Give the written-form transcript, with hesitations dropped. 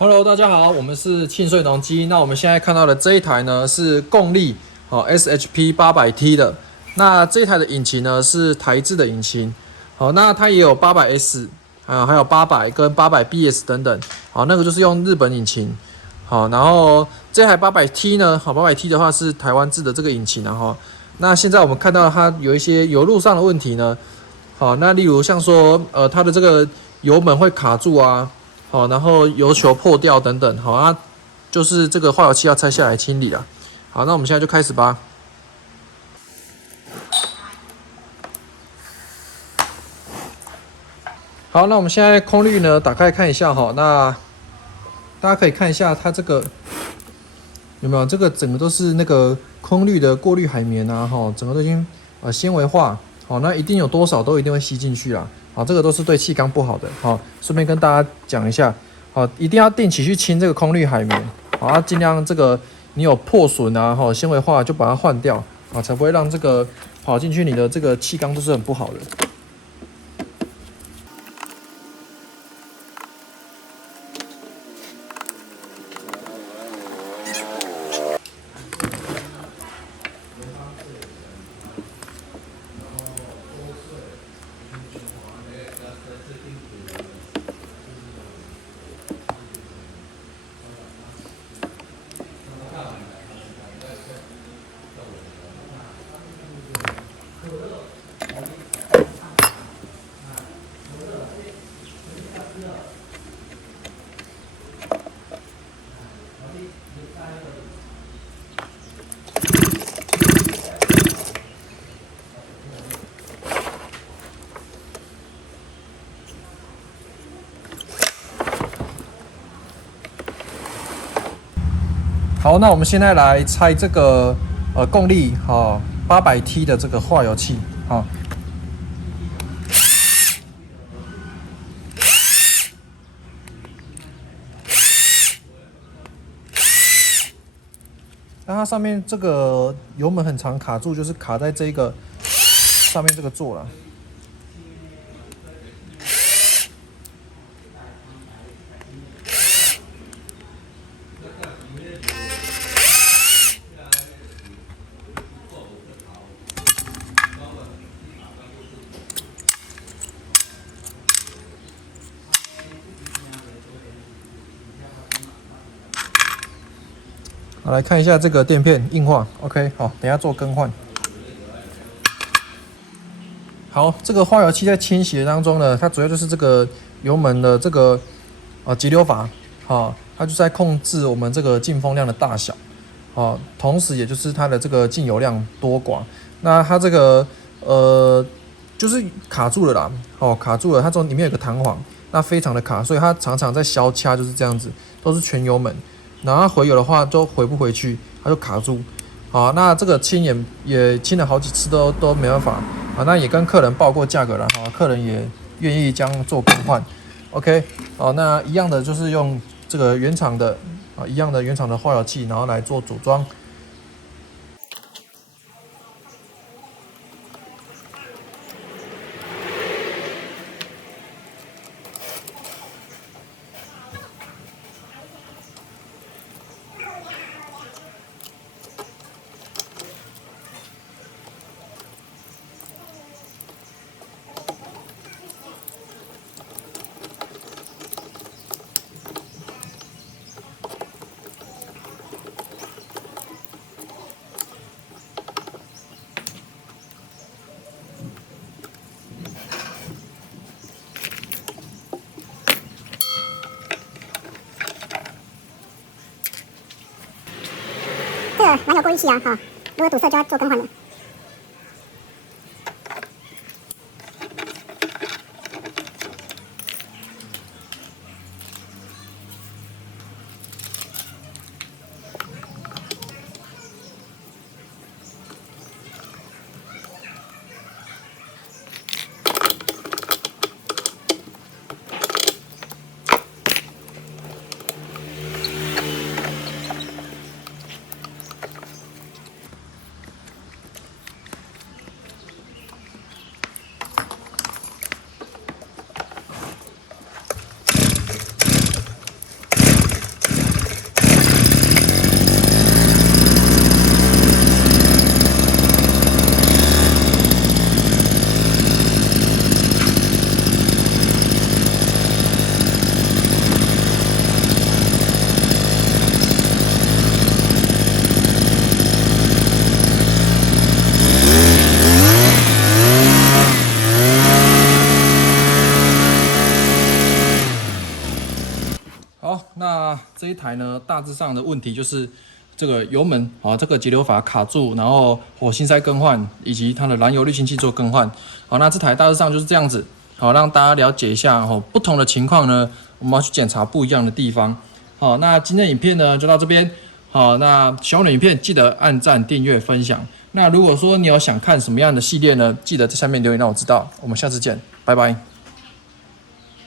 Hello，大家好，我们是庆穗农机。那我们现在看到的这一台呢是共力SHP 800T 的。那这一台的引擎呢是台制的引擎。好，那它也有800S，还有800跟800BS 等等。好，那个就是用日本引擎。好，然后这台800T 呢，800T 的话是台湾制的这个引擎哈。那现在我们看到它有一些油路上的问题呢。好，那例如像说它的这个油门会卡住啊。好，然后油球破掉等等，好啊，就是这个化油器要拆下来清理啦。好，那我们现在就开始吧。好，那我们现在空滤呢打开看一下哈，那大家可以看一下它这个有没有这个整个都是那个空滤的过滤海绵啊，哈，整个都已经纤维化，好，那一定有多少都一定会吸进去啦。好，这个都是对气缸不好的。好，顺便跟大家讲一下，好，一定要定期去清这个空滤海绵，好，尽量这个你有破损啊，哈，纤维化就把它换掉，啊，才不会让这个跑进去你的这个气缸都是很不好的。好，那我们现在来拆这个共力800T 的这个化油器，好。那它上面这个油门很长卡住，就是卡在这个上面这个座了。好，来看一下这个垫片硬化 ，OK， 好，等一下做更换。好，这个化油器在清洗当中呢，它主要就是这个油门的这个节流阀，好，它就是在控制我们这个进风量的大小，好，同时也就是它的这个进油量多寡。那它这个就是卡住了啦，哦，卡住了，它里面有个弹簧，那非常的卡，所以它常常在消掐就是这样子，都是全油门。然后它回油的话就回不回去，它就卡住。好，那这个清也清了好几次都没办法。啊，那也跟客人报过价格了，哈，客人也愿意将做更换。OK， 好，那一样的就是用这个原厂的一样的原厂的化油器，然后来做组装。这个燃油过滤器啊，哈，如果堵塞就要做更换了。好，那这一台呢，大致上的问题就是这个油门这个节流阀卡住，然后火星塞更换，以及它的燃油滤清器做更换。好，那这台大致上就是这样子。好，让大家了解一下不同的情况呢，我们要去检查不一样的地方。好，那今天的影片呢就到这边。好，那喜欢我的影片记得按赞、订阅、分享。那如果说你有想看什么样的系列呢，记得在下面留言让我知道。我们下次见，拜拜。